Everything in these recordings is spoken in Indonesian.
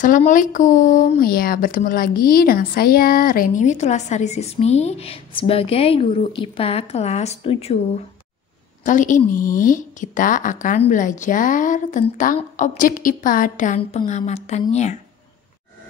Assalamualaikum, ya bertemu lagi dengan saya Reni Witulasari Sismi sebagai guru IPA kelas 7. Kali ini kita akan belajar tentang objek IPA dan pengamatannya.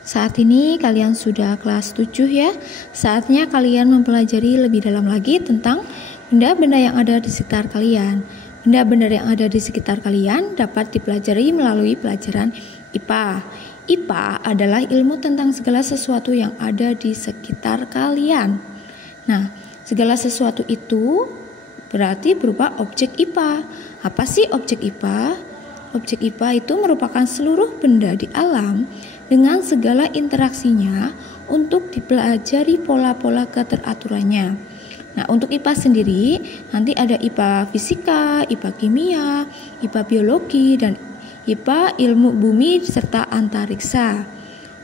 Saat ini kalian sudah kelas 7 ya, saatnya kalian mempelajari lebih dalam lagi tentang benda-benda yang ada di sekitar kalian. Benda-benda yang ada di sekitar kalian dapat dipelajari melalui pelajaran IPA. IPA adalah ilmu tentang segala sesuatu yang ada di sekitar kalian. Nah, segala sesuatu itu berarti berupa objek IPA. Apa sih objek IPA? Objek IPA itu merupakan seluruh benda di alam dengan segala interaksinya untuk dipelajari pola-pola keteraturannya. Nah, untuk IPA sendiri nanti ada IPA fisika, IPA kimia, IPA biologi, dan IPA ilmu bumi serta antariksa.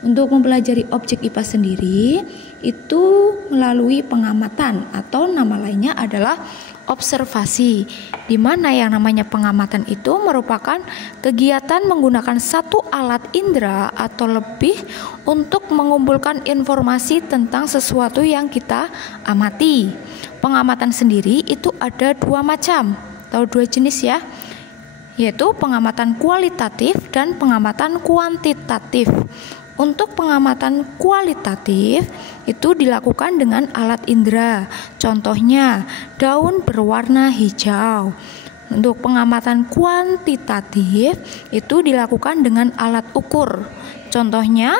Untuk mempelajari objek IPA sendiri itu melalui pengamatan atau nama lainnya adalah observasi, di mana yang namanya pengamatan itu merupakan kegiatan menggunakan satu alat indera atau lebih untuk mengumpulkan informasi tentang sesuatu yang kita amati. Pengamatan sendiri itu ada dua macam atau dua jenis ya, yaitu pengamatan kualitatif dan pengamatan kuantitatif. Untuk pengamatan kualitatif itu dilakukan dengan alat indera, contohnya daun berwarna hijau. Untuk pengamatan kuantitatif itu dilakukan dengan alat ukur, contohnya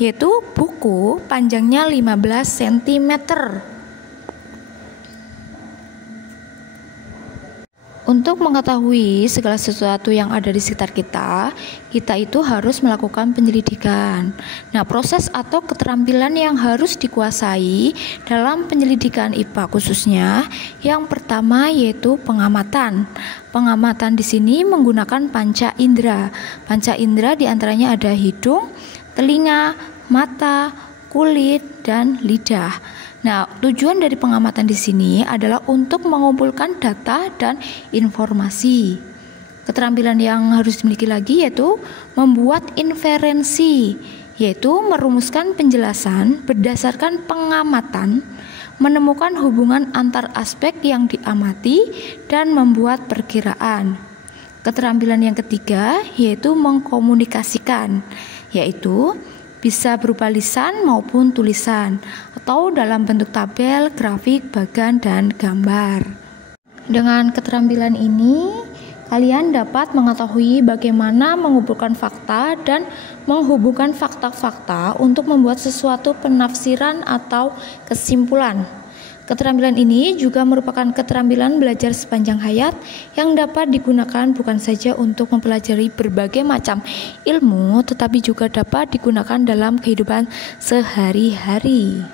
yaitu buku panjangnya 15 cm. Untuk mengetahui segala sesuatu yang ada di sekitar kita itu harus melakukan penyelidikan. Nah, proses atau keterampilan yang harus dikuasai dalam penyelidikan IPA khususnya, yang pertama yaitu pengamatan. Pengamatan di sini menggunakan panca indera. Panca indera diantaranya ada hidung, telinga, mata, kulit, dan lidah. Nah, tujuan dari pengamatan di sini adalah untuk mengumpulkan data dan informasi. Keterampilan yang harus dimiliki lagi yaitu membuat inferensi, yaitu merumuskan penjelasan berdasarkan pengamatan, menemukan hubungan antar aspek yang diamati, dan membuat perkiraan. Keterampilan yang ketiga yaitu mengkomunikasikan, yaitu bisa berupa lisan maupun tulisan, atau dalam bentuk tabel, grafik, bagan, dan gambar. Dengan keterampilan ini, kalian dapat mengetahui bagaimana mengumpulkan fakta dan menghubungkan fakta-fakta untuk membuat sesuatu penafsiran atau kesimpulan. Keterampilan ini juga merupakan keterampilan belajar sepanjang hayat yang dapat digunakan bukan saja untuk mempelajari berbagai macam ilmu, tetapi juga dapat digunakan dalam kehidupan sehari-hari.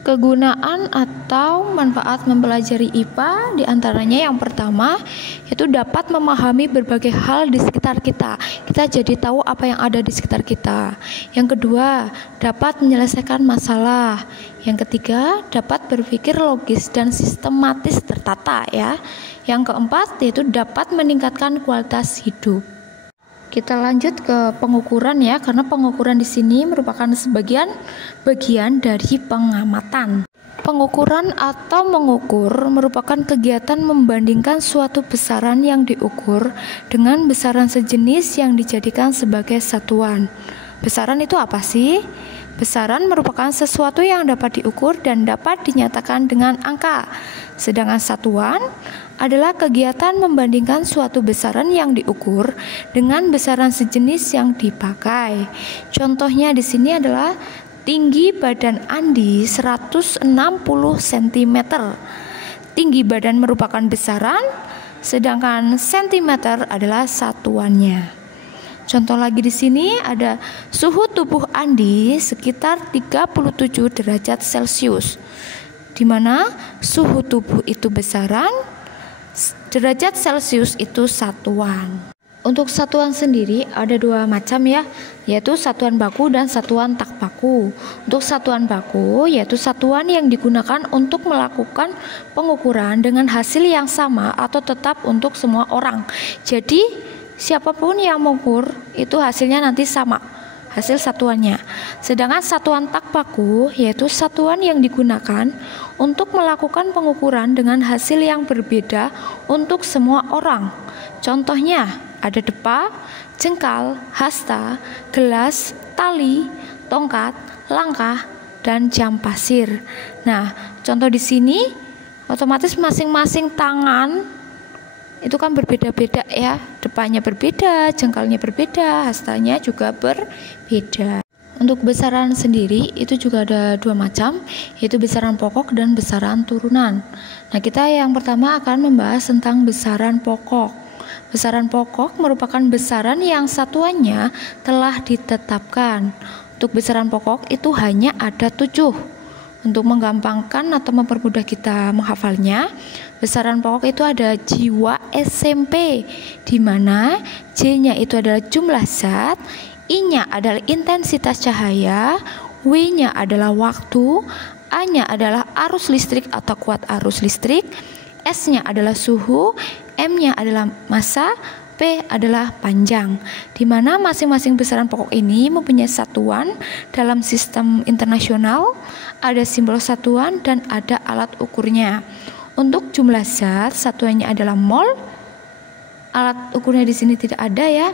Kegunaan atau manfaat mempelajari IPA diantaranya yang pertama yaitu dapat memahami berbagai hal di sekitar kita. Kita jadi tahu apa yang ada di sekitar kita. Yang kedua, dapat menyelesaikan masalah. Yang ketiga, dapat berpikir logis dan sistematis tertata ya. Yang keempat yaitu dapat meningkatkan kualitas hidup. Kita lanjut ke pengukuran ya, karena pengukuran di sini merupakan bagian dari pengamatan. Pengukuran atau mengukur merupakan kegiatan membandingkan suatu besaran yang diukur dengan besaran sejenis yang dijadikan sebagai satuan. Besaran itu apa sih? Besaran merupakan sesuatu yang dapat diukur dan dapat dinyatakan dengan angka. Sedangkan satuan adalah kegiatan membandingkan suatu besaran yang diukur dengan besaran sejenis yang dipakai. Contohnya di sini adalah tinggi badan Andi 160 cm. Tinggi badan merupakan besaran, sedangkan cm adalah satuannya. Contoh lagi di sini ada suhu tubuh Andi sekitar 37 derajat Celcius, di mana suhu tubuh itu besaran, derajat Celcius itu satuan. Untuk satuan sendiri ada dua macam ya, yaitu satuan baku dan satuan tak baku. Untuk satuan baku yaitu satuan yang digunakan untuk melakukan pengukuran dengan hasil yang sama atau tetap untuk semua orang. Jadi siapapun yang mengukur itu hasilnya nanti sama. hasil satuannya. Sedangkan satuan tak baku yaitu satuan yang digunakan untuk melakukan pengukuran dengan hasil yang berbeda untuk semua orang. Contohnya ada depa, jengkal, hasta, gelas, tali, tongkat, langkah, dan jam pasir. Nah, contoh di sini otomatis masing-masing tangan itu kan berbeda-beda ya, depannya berbeda, jengkalnya berbeda, hastanya juga berbeda. Untuk besaran sendiri itu juga ada dua macam, yaitu besaran pokok dan besaran turunan. Nah, kita yang pertama akan membahas tentang besaran pokok. Besaran pokok merupakan besaran yang satuannya telah ditetapkan. Untuk besaran pokok itu hanya ada 7. Untuk menggampangkan atau mempermudah kita menghafalnya, besaran pokok itu ada jiwa SMP, di mana J-nya itu adalah jumlah zat, I-nya adalah intensitas cahaya, W-nya adalah waktu, A-nya adalah arus listrik atau kuat arus listrik, S-nya adalah suhu, M-nya adalah massa, P adalah panjang, di mana masing-masing besaran pokok ini mempunyai satuan dalam sistem internasional, ada simbol satuan dan ada alat ukurnya. Untuk jumlah zat, satuannya adalah mol. Alat ukurnya di sini tidak ada ya.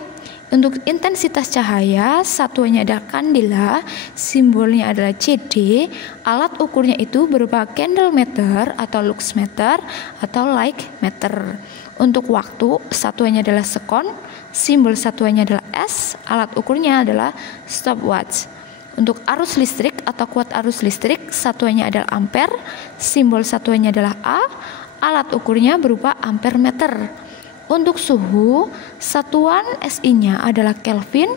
Untuk intensitas cahaya, satuannya adalah kandela, simbolnya adalah CD. Alat ukurnya itu berupa candlemeter atau luxmeter atau light meter. Untuk waktu, satuannya adalah sekon, simbol satuannya adalah S, alat ukurnya adalah stopwatch. Untuk arus listrik atau kuat arus listrik, satuannya adalah ampere, simbol satuannya adalah A, alat ukurnya berupa ampere meter. Untuk suhu, satuan SI-nya adalah Kelvin,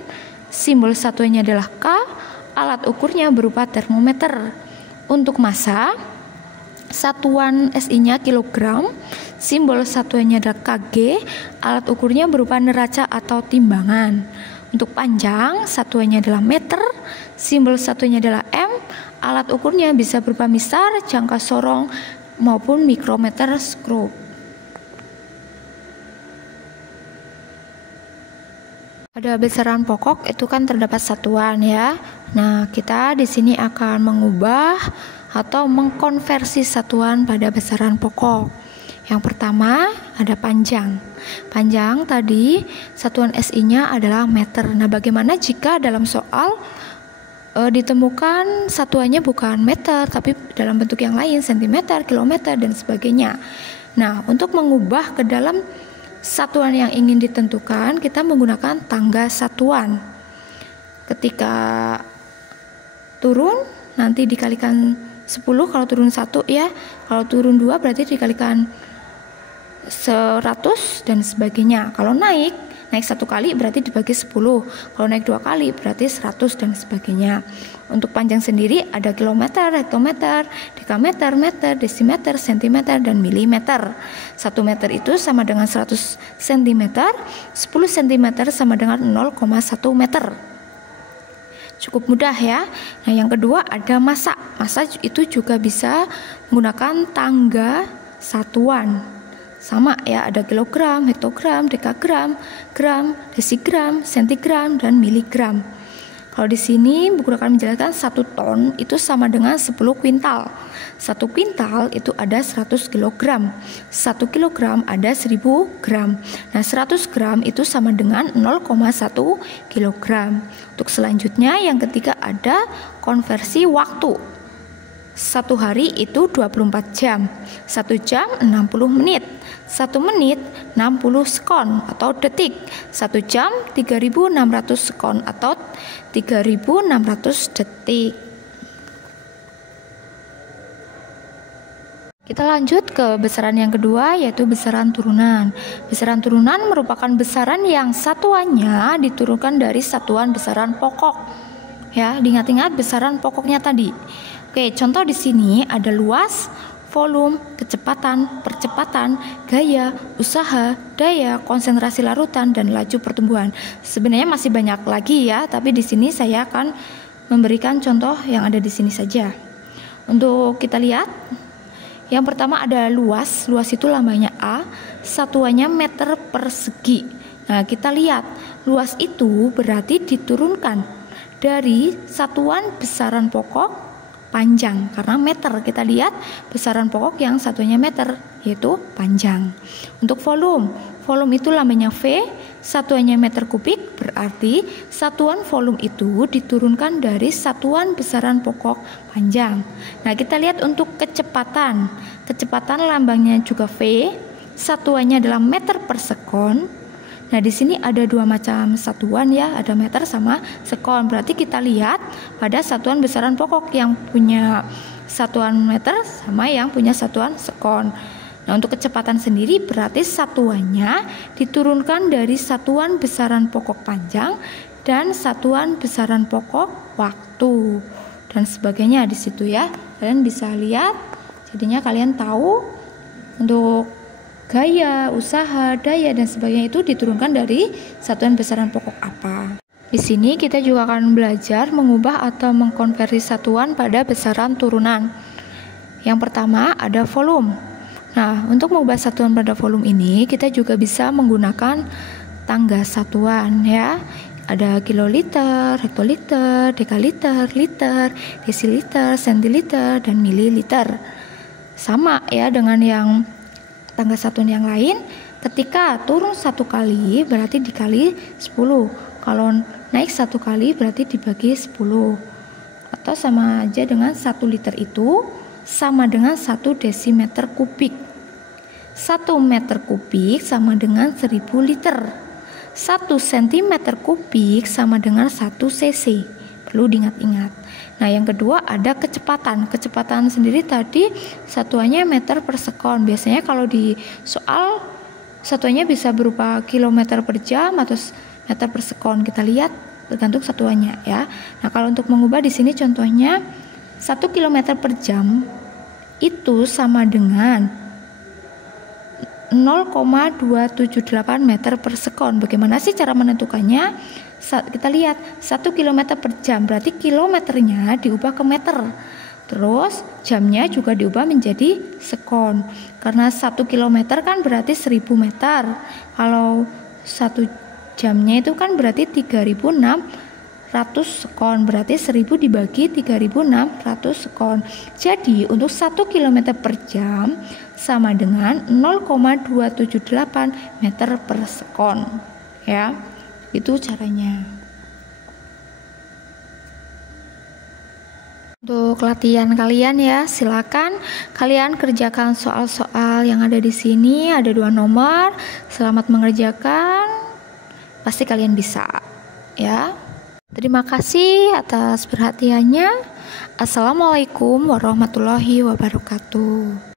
simbol satuannya adalah K, alat ukurnya berupa termometer. Untuk massa, satuan SI-nya kilogram, simbol satuannya adalah kg, alat ukurnya berupa neraca atau timbangan. Untuk panjang, satuannya adalah meter, simbol satuannya adalah m, alat ukurnya bisa berupa misar, jangka sorong, maupun mikrometer skrup. Pada besaran pokok itu kan terdapat satuan ya. Nah, kita di sini akan mengubah atau mengkonversi satuan pada besaran pokok. Yang pertama ada panjang. Panjang tadi satuan SI-nya adalah meter. Nah, bagaimana jika dalam soal ditemukan satuannya bukan meter tapi dalam bentuk yang lain, sentimeter, kilometer dan sebagainya. Nah, untuk mengubah ke dalam satuan yang ingin ditentukan, kita menggunakan tangga satuan. Ketika turun nanti dikalikan 10, kalau turun 1 ya, kalau turun 2 berarti dikalikan 100 dan sebagainya. Kalau naik 1 kali berarti dibagi 10, kalau naik 2 kali berarti 100 dan sebagainya. Untuk panjang sendiri ada kilometer, hektometer, dekameter, meter, desimeter, sentimeter, dan milimeter. 1 meter itu sama dengan 100 cm, 10 cm sama dengan 0,1 meter. Cukup mudah ya. Nah, yang kedua ada massa. Massa itu juga bisa menggunakan tangga satuan. Sama ya, ada kilogram, hektogram, dekagram, gram, desigram, sentigram, dan miligram. Kalau di sini buku akan menjelaskan 1 ton itu sama dengan 10 kuintal. 1 kuintal itu ada 100 kilogram. 1 kilogram ada 1000 gram. Nah, 100 gram itu sama dengan 0,1 kilogram. Untuk selanjutnya yang ketiga ada konversi waktu. 1 hari itu 24 jam. 1 jam 60 menit. 1 menit 60 sekon atau detik. 1 jam 3600 sekon atau 3600 detik. Kita lanjut ke besaran yang kedua, yaitu besaran turunan. Besaran turunan merupakan besaran yang satuannya diturunkan dari satuan besaran pokok. Ya, diingat-ingat besaran pokoknya tadi. Oke, contoh di sini ada luas, volume, kecepatan, percepatan, gaya, usaha, daya, konsentrasi larutan, dan laju pertumbuhan. Sebenarnya masih banyak lagi ya, tapi di sini saya akan memberikan contoh yang ada di sini saja. Untuk kita lihat, yang pertama ada luas. Luas itu lambangnya A, satuannya meter persegi. Nah, kita lihat luas itu berarti diturunkan dari satuan besaran pokok panjang, karena meter kita lihat besaran pokok yang satunya meter yaitu panjang. Untuk volume itu lambangnya V, satuannya meter kubik, berarti satuan volume itu diturunkan dari satuan besaran pokok panjang. Nah, kita lihat untuk kecepatan lambangnya juga V, satuannya adalah meter per sekon. Nah, di sini ada dua macam satuan ya, ada meter sama sekon. Berarti kita lihat pada satuan besaran pokok yang punya satuan meter sama yang punya satuan sekon. Nah, untuk kecepatan sendiri berarti satuannya diturunkan dari satuan besaran pokok panjang dan satuan besaran pokok waktu dan sebagainya di situ ya. Kalian bisa lihat, jadinya kalian tahu untuk gaya, usaha, daya dan sebagainya itu diturunkan dari satuan besaran pokok apa. Di sini kita juga akan belajar mengubah atau mengkonversi satuan pada besaran turunan. Yang pertama ada volume. Nah, untuk mengubah satuan pada volume ini kita juga bisa menggunakan tangga satuan ya. Ada kiloliter, hektoliter, dekaliter, liter, desiliter, sentiliter, dan mililiter. Sama ya dengan yang tangga satuan yang lain, ketika turun satu kali berarti dikali 10. Kalau naik satu kali berarti dibagi 10. Atau sama aja dengan 1 liter itu sama dengan 1 desimeter kubik. 1 meter kubik sama dengan 1000 liter. 1 sentimeter kubik sama dengan 1 cc. Perlu diingat-ingat. Nah, yang kedua ada kecepatan. Kecepatan sendiri tadi satuannya meter per sekon. Biasanya kalau di soal satuannya bisa berupa kilometer per jam atau meter per sekon. Kita lihat tergantung satuannya ya. Nah, kalau untuk mengubah di sini contohnya 1 kilometer per jam itu sama dengan 0,278 meter per sekon. Bagaimana sih cara menentukannya? Kita lihat 1 km per jam berarti kilometernya diubah ke meter. Terus jamnya juga diubah menjadi sekon. Karena 1 km kan berarti 1000 meter. Kalau 1 jamnya itu kan berarti 3600 sekon. Berarti 1000 dibagi 3600 sekon. Jadi untuk 1 km per jam sama dengan 0,278 meter per sekon. Ya. Itu caranya. Untuk latihan kalian ya, silakan kalian kerjakan soal-soal yang ada di sini. Ada 2 nomor. Selamat mengerjakan. Pasti kalian bisa ya. Terima kasih atas perhatiannya. Assalamualaikum warahmatullahi wabarakatuh.